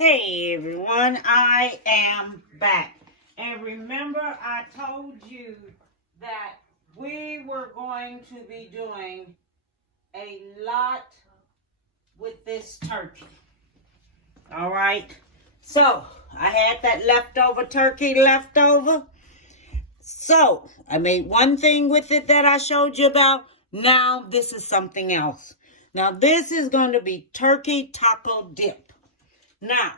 Hey everyone, I am back. And remember I told you that we were going to be doing a lot with this turkey. All right. So I had that leftover turkey left over. So I made one thing with it that I showed you about. Now this is something else. Now this is going to be turkey taco dip. Now,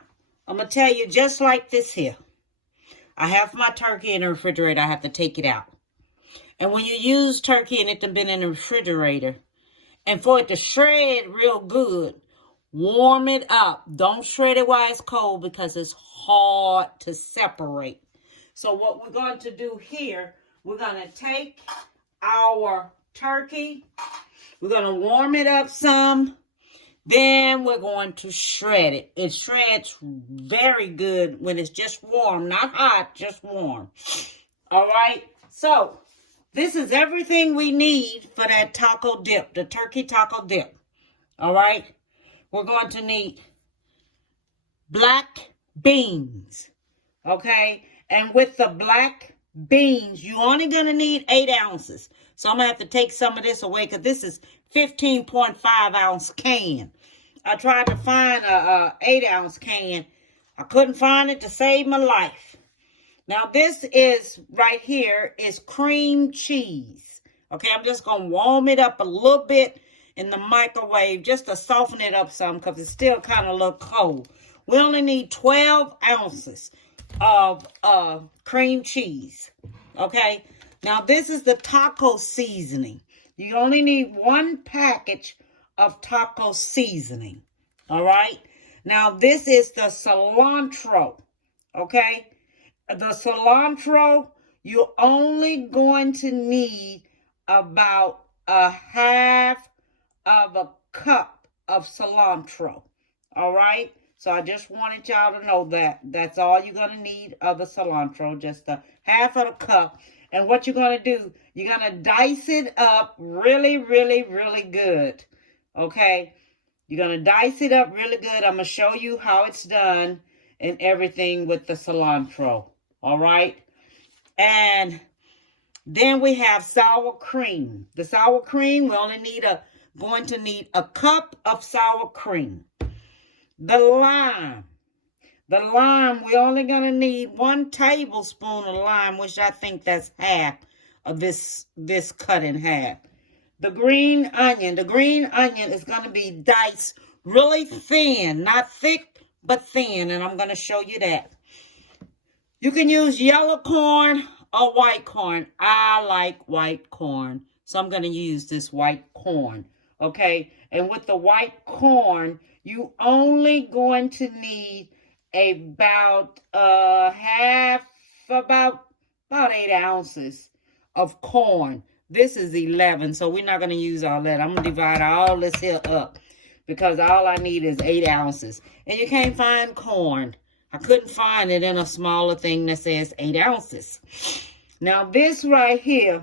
I'm going to tell you just like this here. I have my turkey in the refrigerator. I have to take it out. And when you use turkey and it's been in the refrigerator, and for it to shred real good, warm it up. Don't shred it while it's cold because it's hard to separate. So what we're going to do here, we're going to take our turkey. We're going to warm it up some. Then we're going to shred it. It shreds very good when it's just warm. Not hot, just warm. All right? So, this is everything we need for that taco dip, the turkey taco dip. All right? We're going to need black beans. Okay? And with the black beans, you're only going to need 8 ounces. So, I'm going to have to take some of this away because this is 15.5 ounce can. I tried to find a 8 ounce can. I couldn't find it to save my life. Now this is right here is cream cheese. Okay, I'm just going to warm it up a little bit in the microwave just to soften it up some because it's still kind of a little cold. We only need 12 ounces of cream cheese. Okay, now this is the taco seasoning. You only need 1 package of taco seasoning. All right. Now, this is the cilantro. Okay. The cilantro, you're only going to need about a half of a cup of cilantro. All right. So I just wanted y'all to know that. That's all you're going to need of the cilantro. Just a half of a cup. And what you're going to do, you're going to dice it up really, really, really good. Okay? You're going to dice it up really good. I'm going to show you how it's done and everything with the cilantro. All right? And then we have sour cream. The sour cream, we only going to need a cup of sour cream. The lime. The lime, we're only going to need 1 tablespoon of lime, which I think that's half of this cut in half. The green onion. The green onion is going to be diced really thin. Not thick, but thin. And I'm going to show you that. You can use yellow corn or white corn. I like white corn. So I'm going to use this white corn. Okay? And with the white corn, you only going to need about about 8 ounces of corn. This is 11, so we're not going to use all that. I'm going to divide all this here up because all I need is 8 ounces. And you can't find corn. I couldn't find it in a smaller thing that says 8 ounces. Now this right here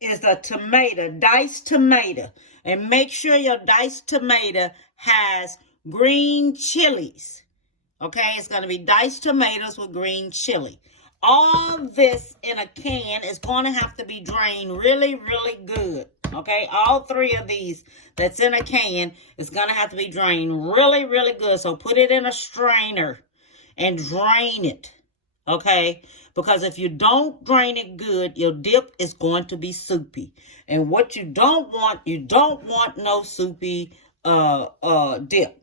is a tomato, diced tomato. And make sure your diced tomato has green chilies. Okay, it's going to be diced tomatoes with green chili. All this in a can is going to have to be drained really, really good. Okay, all 3 of these that's in a can is going to have to be drained really, really good. So put it in a strainer and drain it. Okay, because if you don't drain it good, your dip is going to be soupy. And what you don't want no soupy dip.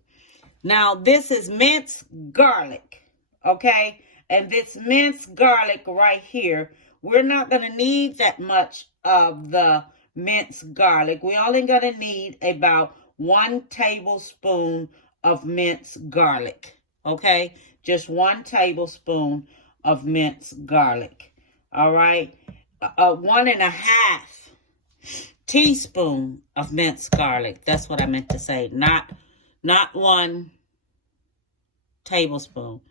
Now, this is minced garlic, okay? And this minced garlic right here, we're not going to need that much of the minced garlic. We're only going to need about 1 tablespoon of minced garlic, okay? Just 1 tablespoon of minced garlic, all right? 1.5 teaspoon of minced garlic. That's what I meant to say, not 1 tablespoon.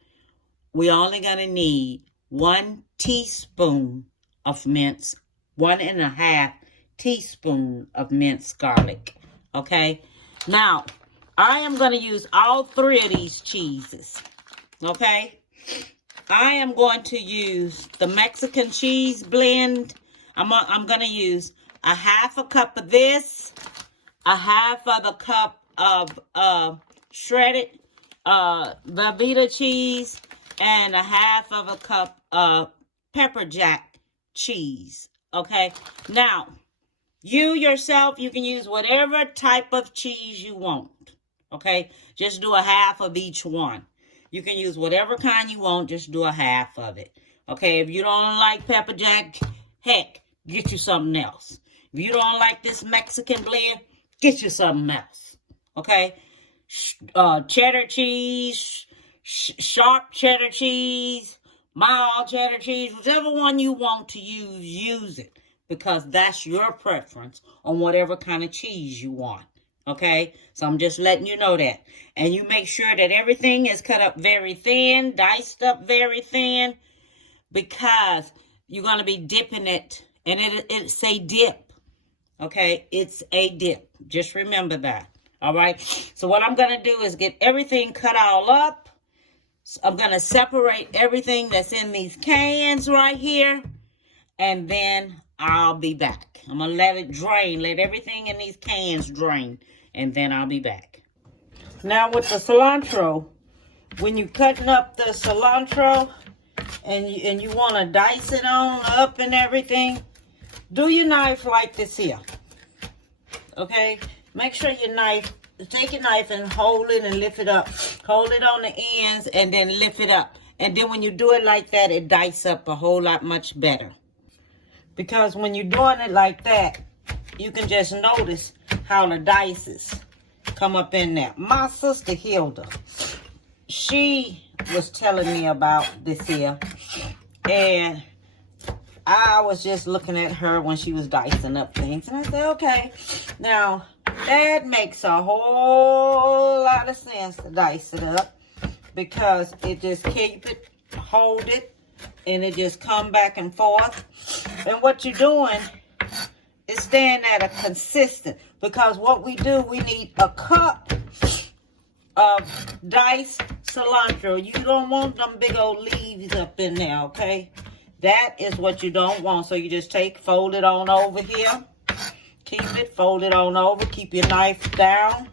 We're only going to need 1 teaspoon of minced, 1.5 teaspoon of minced garlic. Okay? Now, I am going to use all 3 of these cheeses. Okay? I am going to use the Mexican cheese blend. I'm going to use a 1/2 cup of this, a 1/2 cup of shredded Velveeta cheese, and a 1/2 cup of pepper jack cheese. Okay? Now, you yourself, you can use whatever type of cheese you want. Okay? Just do a 1/2 of each one. You can use whatever kind you want. Just do a 1/2 of it. Okay? If you don't like pepper jack, heck, get you something else. If you don't like this Mexican blend, get you something else. Okay? Cheddar cheese, sharp cheddar cheese, mild cheddar cheese, whichever one you want to use it. Because that's your preference on whatever kind of cheese you want. Okay? So I'm just letting you know that. And you make sure that everything is cut up very thin, diced up very thin, because you're going to be dipping it. And it's a dip. Okay? It's a dip. Just remember that. All right? So what I'm going to do is get everything cut all up. So I'm going to separate everything that's in these cans right here. And then I'll be back. I'm going to let it drain. Let everything in these cans drain. And then I'll be back. Now with the cilantro, when you're cutting up the cilantro and you want to dice it on up and everything, do your knife like this here. Okay? Make sure take your knife and hold it and lift it up. Hold it on the ends and then lift it up. And then when you do it like that, it dice up a whole lot much better. Because when you're doing it like that, you can just notice how the dices come up in there. My sister Hilda, she was telling me about this here. And I was just looking at her when she was dicing up things. And I said, okay, now that makes a whole lot of sense to dice it up. Because it just hold it, and it just come back and forth. And what you're doing is staying at a consistent. Because what we do, we need a cup of diced cilantro. You don't want them big old leaves up in there, okay? That is what you don't want. So you just fold it on over here. Keep it, fold it on over. Keep your knife down.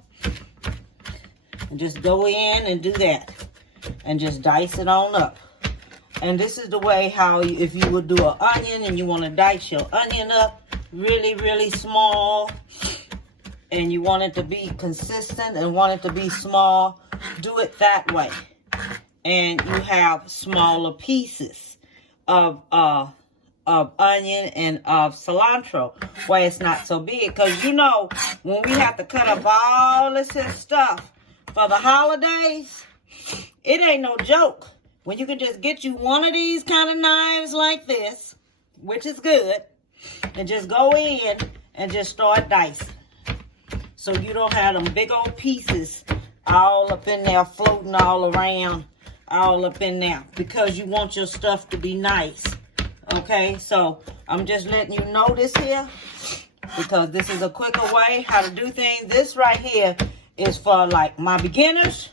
And just go in and do that. And just dice it on up. And this is the way how, if you would do an onion and you want to dice your onion up really, really small. And you want it to be consistent and want it to be small, do it that way. And you have smaller pieces of onion and of cilantro where it's not so big. Because you know, when we have to cut up all this stuff for the holidays, it ain't no joke. When you can just get you one of these kind of knives like this, which is good, and just go in and just start dicing. So you don't have them big old pieces all up in there, floating all around, all up in there. Because you want your stuff to be nice. Okay, so I'm just letting you know this here. Because this is a quicker way how to do things. This right here is for like my beginners.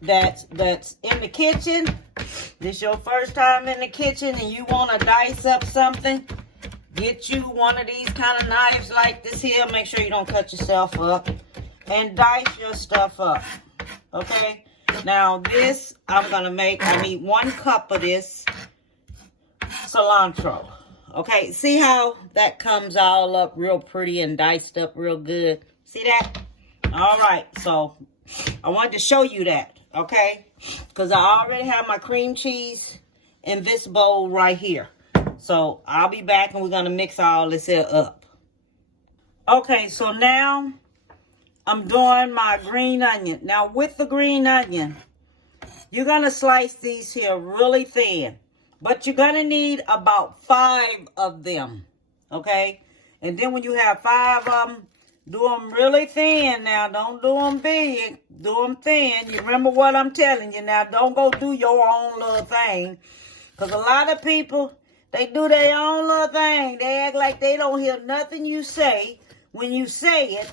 That's in the kitchen. This your first time in the kitchen and you want to dice up something. Get you one of these kind of knives like this here. Make sure you don't cut yourself up. And dice your stuff up. Okay? Now this, I need 1 cup of this cilantro. Okay, see how that comes all up real pretty and diced up real good? See that? All right, so I wanted to show you that. Okay? Because I already have my cream cheese in this bowl right here. So I'll be back and we're going to mix all this here up. Okay, so now I'm doing my green onion. Now with the green onion, you're going to slice these here really thin. But you're going to need about 5 of them. Okay? And then when you have 5 of them, do them really thin now. Don't do them big. Do them thin. You remember what I'm telling you now. Don't go do your own little thing. Because a lot of people, they do their own little thing. They act like they don't hear nothing you say when you say it.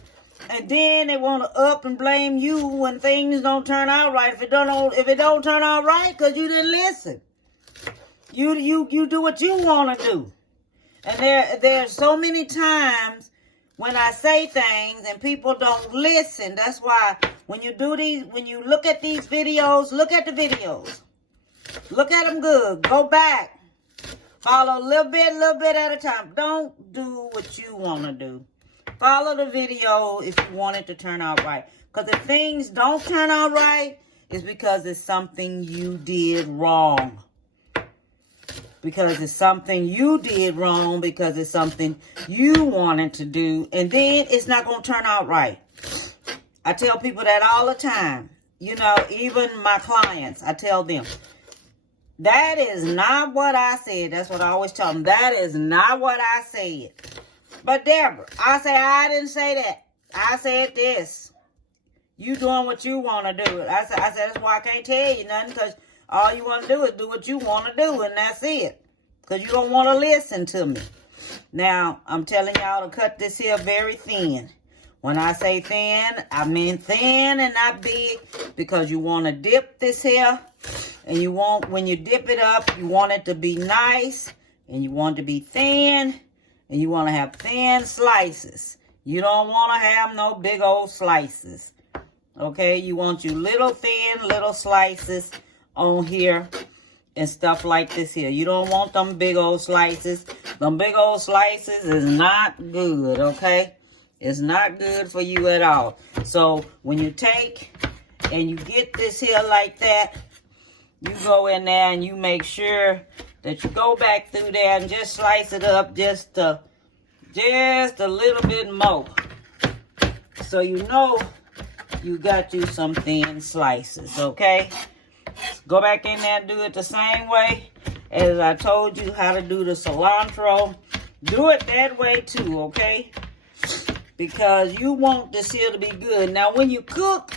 And then they want to up and blame you when things don't turn out right. If it don't turn out right, because you didn't listen. You do what you want to do. And there's so many times when I say things and people don't listen. That's why when you look at these videos, look at the videos. Look at them good. Go back. Follow a little bit at a time. Don't do what you want to do. Follow the video if you want it to turn out right. Because if things don't turn out right, it's because it's something you did wrong. Because it's something you did wrong. Because it's something you wanted to do. And then it's not going to turn out right. I tell people that all the time. You know, even my clients, I tell them, that is not what I said. That's what I always tell them. That is not what I said. But Deborah, I didn't say that. I said this. You doing what you want to do. I said that's why I can't tell you nothing, because all you want to do is do what you want to do, and that's it. Because you don't want to listen to me. Now, I'm telling y'all to cut this here very thin. When I say thin, I mean thin and not big, because you want to dip this here. And when you dip it up, you want it to be nice, and you want it to be thin, and you want to have thin slices. You don't want to have no big old slices. Okay, you want your little thin little slices on here and stuff like this here. You don't want them big old slices. Them big old slices is not good, okay? It's not good for you at all. So when you take and you get this here like that, you go in there and you make sure that you go back through there and just slice it up just a little bit more. So you know you got you some thin slices, okay? Go back in there and do it the same way as I told you how to do the cilantro. Do it that way too, okay? Because you want this here to be good. Now when you cook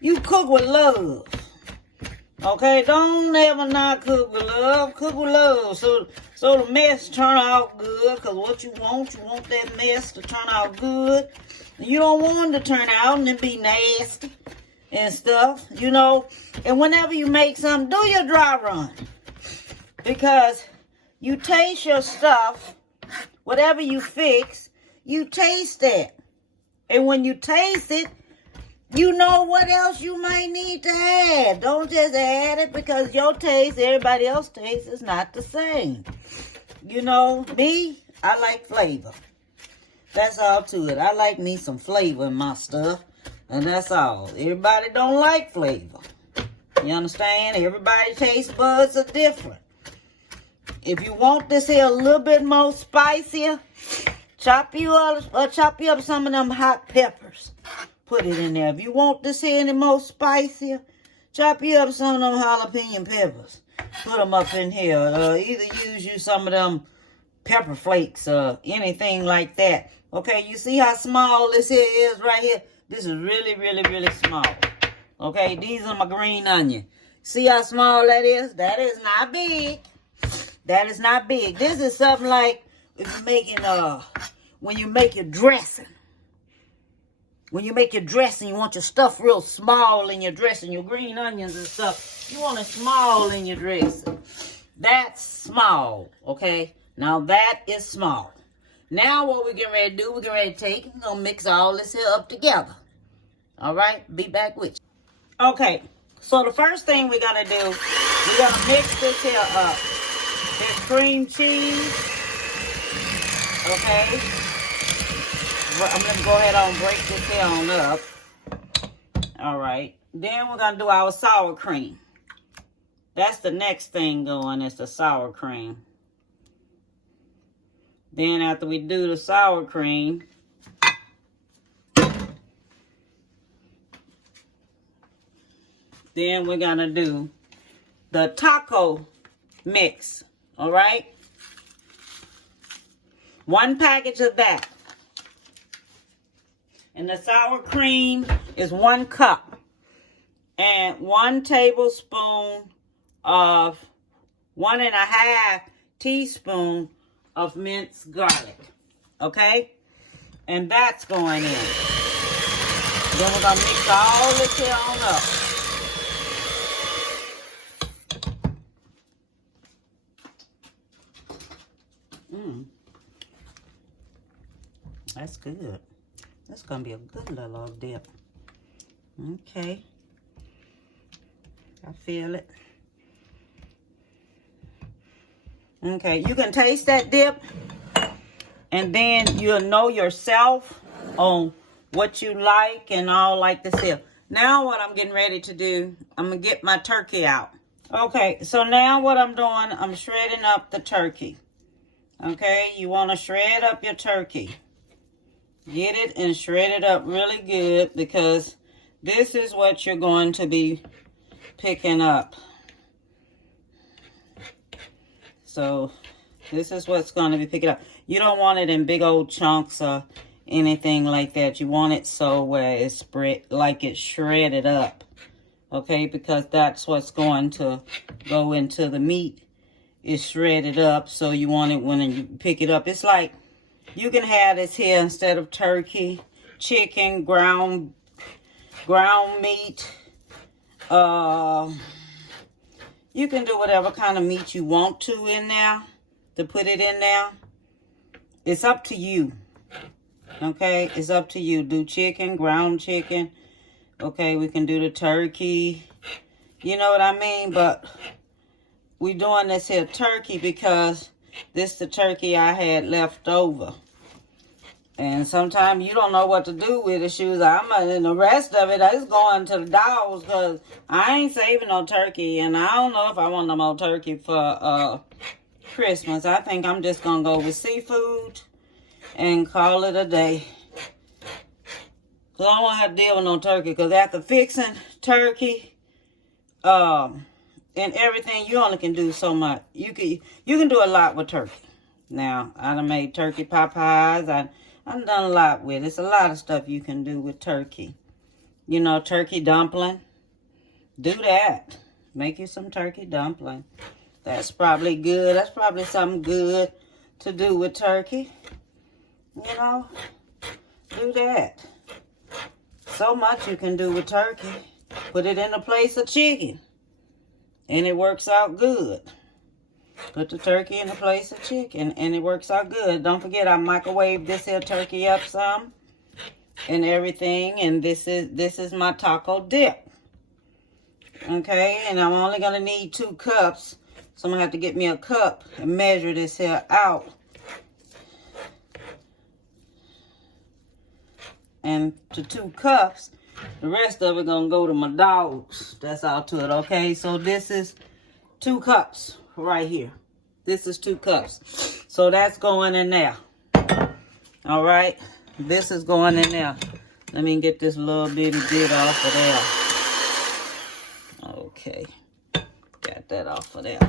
with love. Okay, don't ever not cook with love. Cook with love. So the mess turn out good. Because what you want that mess to turn out good. And you don't want it to turn out and then be nasty and stuff, you know. And whenever you make something, do your dry run. Because you taste your stuff, whatever you fix, you taste that. And when you taste it, you know what else you might need to add. Don't just add it because your taste, everybody else's taste is not the same. You know, me, I like flavor. That's all to it. I like me some flavor in my stuff. And that's all. Everybody don't like flavor. You understand? Everybody's taste buds are different. If you want this here a little bit more spicier, chop you up some of them hot peppers. Put it in there. If you want this here any more spicier, chop you up some of them jalapeno peppers. Put them up in here. Either use you some of them pepper flakes or anything like that. Okay, you see how small this here is right here? This is really, really, really small. Okay, these are my green onion. See how small that is? That is not big. That is not big. This is something like if you're making, when you make your dressing. When you make your dressing, you want your stuff real small in your dressing, your green onions and stuff. You want it small in your dressing. That's small, okay? Now that is small. Now what we're getting ready to do, we're getting ready to take, we're going to mix all this here up together. All right? Be back with you. Okay, so the first thing we're going to do, we're going to mix this here up. This cream cheese, okay? I'm going to go ahead and break this here on up. All right. Then we're going to do our sour cream. That's the next thing going, is the sour cream. Then after we do the sour cream, then we're going to do the taco mix. All right? 1 package of that. And the sour cream is 1 cup. And 1 tablespoon of 1.5 teaspoon of minced garlic. Okay? And that's going in. Then we're gonna mix all this here on up. That's good. That's gonna be a good little dip. Okay. I feel it. Okay, you can taste that dip, and then you'll know yourself on what you like and all like this here. Now what I'm getting ready to do, I'm gonna get my turkey out. Okay, so now what I'm doing, I'm shredding up the turkey. Okay, you want to shred up your turkey. Get it and shred it up really good, because this is what you're going to be picking up. So this is what's going to be picking up. You don't want it in big old chunks or anything like that. You want it so where it's spread, like it's shredded up. Okay, because that's what's going to go into the meat. It's shredded up, so you want it when you pick it up. It's like you can have this here instead of turkey, chicken, ground meat. You can do whatever kind of meat you want to in there, to put it in there. It's up to you. Okay, it's up to you. Do chicken, ground chicken. Okay, we can do the turkey. You know what I mean? But we doing this here turkey because this is the turkey I had left over. And sometimes you don't know what to do with it. And the rest of it is going to the dogs, because I ain't saving no turkey. And I don't know if I want no more turkey for Christmas. I think I'm just going to go with seafood and call it a day. Because I don't want to have to deal with no turkey. Because after fixing turkey and everything, you only can do so much. You can do a lot with turkey. Now, I done made turkey pot pies. I've done a lot with it. It's a lot of stuff you can do with turkey. You know, turkey dumpling. Do that. Make you some turkey dumpling. That's probably good. That's probably something good to do with turkey. You know, do that. So much you can do with turkey. Put it in a place of chicken, and it works out good. Put the turkey in a place of chicken, and it works out good. Don't forget, I microwaved this here turkey up some and everything. And this is my taco dip. Okay, and I'm only going to need 2 cups. So I'm going to have to get me a cup and measure this here out. And to 2 cups, the rest of it going to go to my dogs. That's all to it, okay? So this is 2 cups. Right here. This is 2 cups. So that's going in there. All right. This is going in there. Let me get this little bitty bit off of there. Okay. Got that off of there.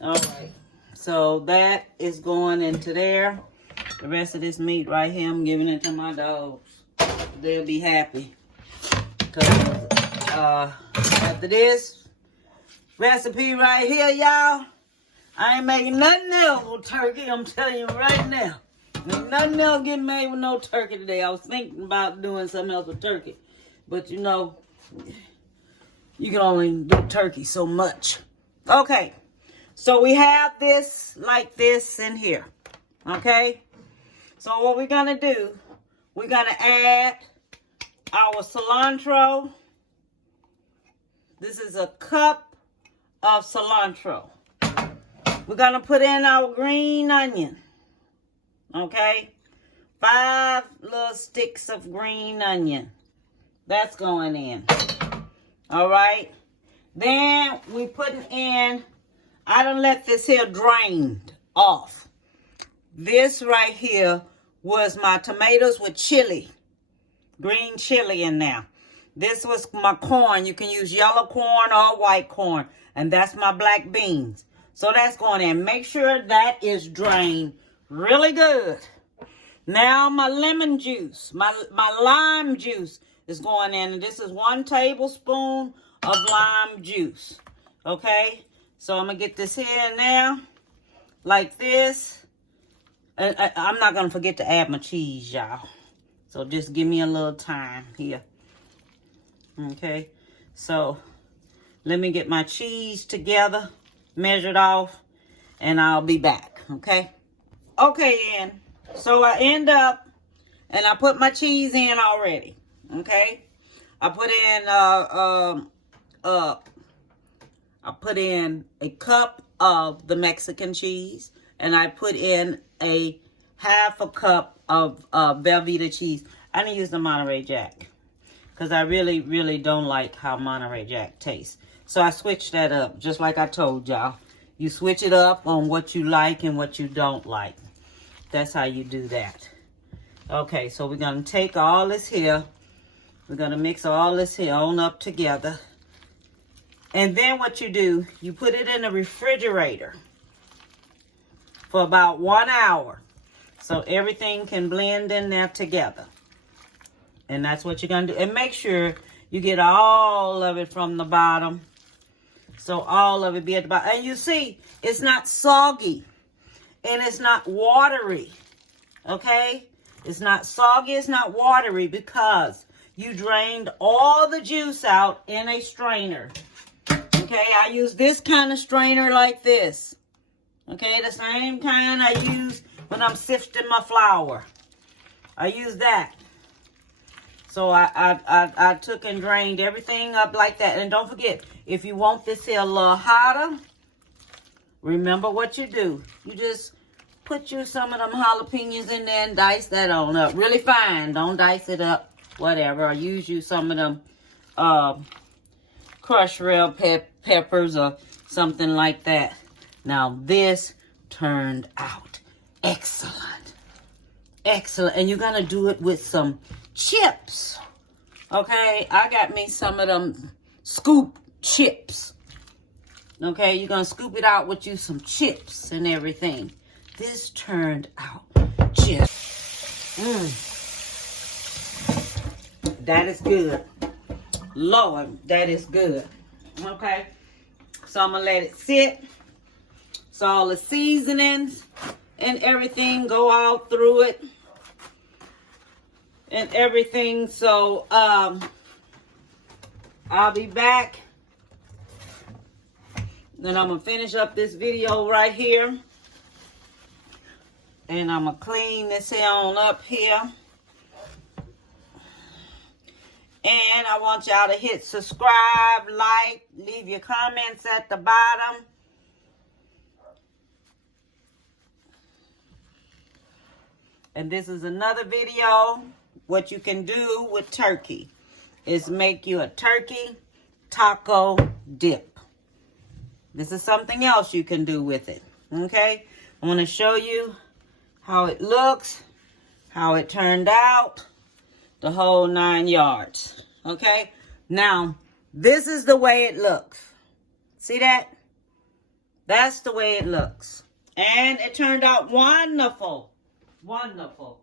All right. So that is going into there. The rest of this meat right here, I'm giving it to my dogs. They'll be happy. Because after this recipe right here, y'all, I ain't making nothing else with turkey. I'm telling you right now. Ain't nothing else getting made with no turkey today. I was thinking about doing something else with turkey. But you know, you can only do turkey so much. Okay. So we have this like this in here. Okay. So what we're going to do, we're going to add our cilantro. This is a cup of cilantro. We're going to put in our green onion. Okay? 5 little sticks of green onion. That's going in. All right? Then we putting in, I done let this here drained off. This right here was my tomatoes with chili. Green chili in there. This was my corn. You can use yellow corn or white corn. And that's my black beans. So that's going in. Make sure that is drained really good. Now my lemon juice, my lime juice is going in. And this is 1 tablespoon of lime juice. Okay? So I'm going to get this here and there. Like this. I'm not going to forget to add my cheese, y'all. So just give me a little time here. Okay, so let me get my cheese together, measured off, and I'll be back, okay? Okay, and so I end up, and I put my cheese in already, okay? I put in a cup of the Mexican cheese, and I put in a half a cup of Velveeta cheese. I didn't use the Monterey Jack because I really, really don't like how Monterey Jack tastes. So I switched that up, just like I told y'all. You switch it up on what you like and what you don't like. That's how you do that. Okay, so we're going to take all this here. We're going to mix all this here on up together. And then what you do, you put it in the refrigerator for about 1 hour. So everything can blend in there together. And that's what you're going to do. And make sure you get all of it from the bottom. So all of it be at the bottom. And you see, it's not soggy. And it's not watery. Okay? It's not soggy, it's not watery because you drained all the juice out in a strainer. Okay, I use this kind of strainer like this. Okay, the same kind I use when I'm sifting my flour. I use that. So I took and drained everything up like that. And don't forget, if you want this here a little hotter, remember what you do. You just put you some of them jalapenos in there and dice that on up. Really fine. Don't dice it up. Whatever. Or use you some of them crushed red peppers or something like that. Now this turned out excellent. Excellent. And you're going to do it with some chips. Okay. I got me some of them scoop chips. Okay. You're going to scoop it out with you some chips and everything. This turned out just, that is good. Lord, that is good. Okay, so I'm gonna let it sit. So all the seasonings and everything go all through it and everything. So I'll be back. Then I'm gonna finish up this video right here. And I'm going to clean this here on up here. And I want y'all to hit subscribe, like, leave your comments at the bottom. And this is another video. What you can do with turkey is make you a turkey taco dip. This is something else you can do with it. Okay? I want to show you how it looks, how it turned out, the whole 9 yards. Okay? Now, this is the way it looks. See that? That's the way it looks. And it turned out wonderful. Wonderful.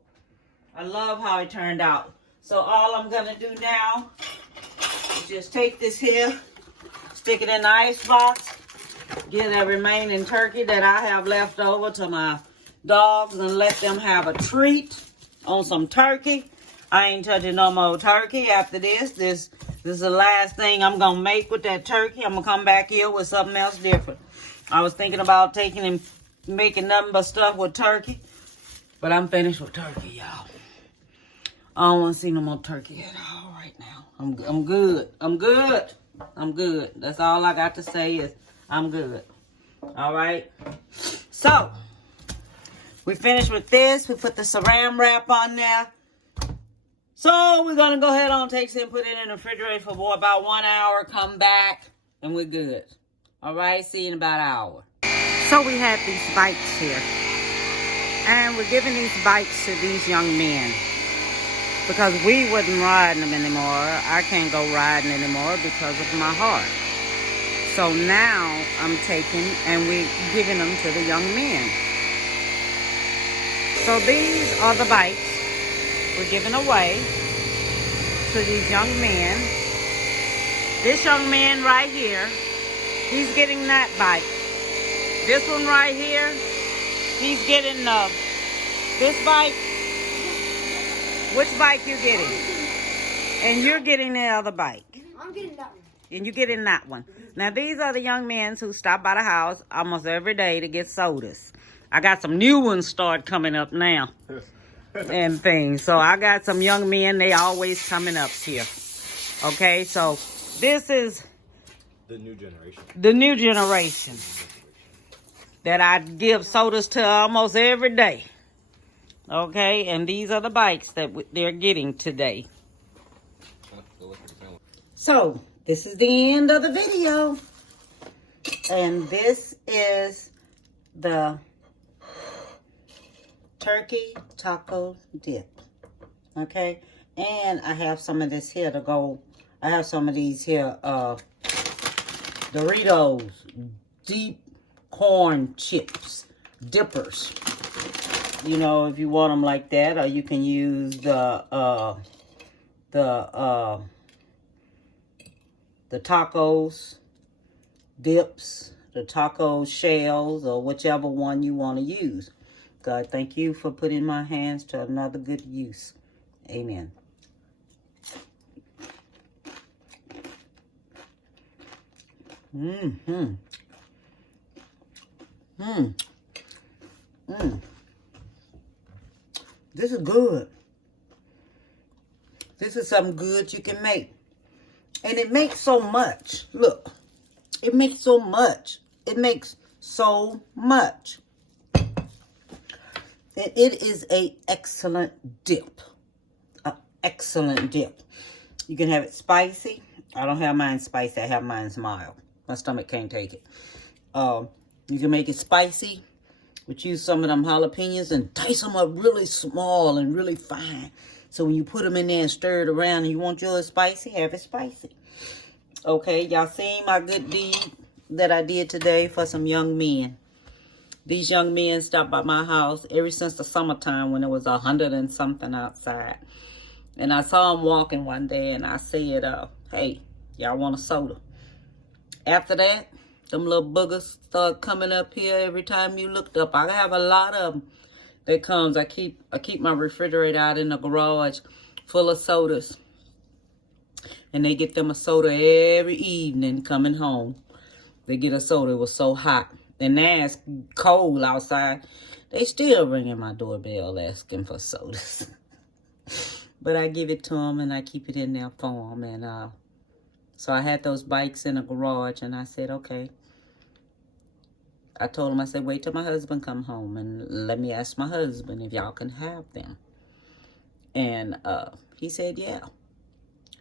I love how it turned out. So all I'm going to do now is just take this here, stick it in the ice box, give that remaining turkey that I have left over to my dogs and let them have a treat on some turkey. I ain't touching no more turkey after this. This is the last thing I'm going to make with that turkey. I'm going to come back here with something else different. I was thinking about taking and making nothing but stuff with turkey. But I'm finished with turkey, y'all. I don't want to see no more turkey at all right now. I'm good. I'm good. I'm good. That's all I got to say is I'm good. All right. So, we finished with this. We put the saran wrap on there. So, we're going to go ahead and take it, put it in the refrigerator for about 1 hour. Come back, and we're good. All right. See you in about an hour. So, we have these bites here. And we're giving these bites to these young men. Because we wouldn't ride them anymore. I can't go riding anymore because of my heart. So now I'm taking and we're giving them to the young men. So these are the bites we're giving away to these young men. This young man right here, he's getting that bite. This one right here, he's getting this bite. Which bike you getting? And you're getting the other bike. I'm getting that one. And you get in that one. Now, these are the young men who stop by the house almost every day to get sodas. I got some new ones start coming up now and things. So I got some young men. They always coming up here. Okay, so this is the new generation. The new generation that I give sodas to almost every day. Okay, and these are the bikes that they're getting today. So, this is the end of the video. And this is the turkey taco dip. Okay? And I have some of this here to go. I have some of these here Doritos deep corn chips dippers. You know, if you want them like that, or you can use the tacos dips, the taco shells, or whichever one you want to use. God, thank you for putting my hands to another good use. Amen. Mm-hmm. This is good. This is something good you can make. And it makes so much. Look. It makes so much. It makes so much. And it is an excellent dip. An excellent dip. You can have it spicy. I don't have mine spicy. I have mine mild. My stomach can't take it. You can make it spicy. But use some of them jalapenos and dice them up really small and really fine. So when you put them in there and stir it around and you want yours spicy, have it spicy. Okay, y'all seen my good deed that I did today for some young men. These young men stopped by my house ever since the summertime when it was 100 and something outside. And I saw them walking one day and I said, hey, y'all want a soda? After that, them little boogers start coming up here every time you looked up. I have a lot of them that comes. I keep my refrigerator out in the garage full of sodas. And they get them a soda every evening coming home. They get a soda. It was so hot. And now it's cold outside. They still ringing my doorbell asking for sodas. But I give it to them and I keep it in there for them. And so I had those bikes in the garage and I said, okay. I told him, I said, wait till my husband come home and let me ask my husband if y'all can have them. And he said, yeah.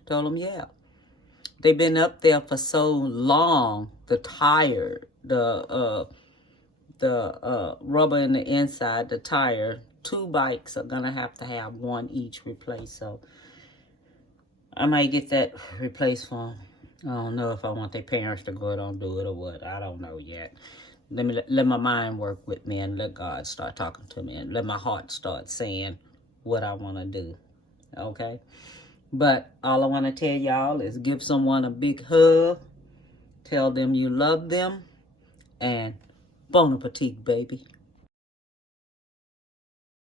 Told him, yeah. They've been up there for so long. The tire, the rubber in the inside, the tire. 2 bikes are going to have one each replaced. So I might get that replaced for them. I don't know if I want their parents to go and do it or what. I don't know yet. Let my mind work with me and let God start talking to me and let my heart start saying what I want to do. Okay? But all I want to tell y'all is give someone a big hug. Tell them you love them. And bon appetit, baby.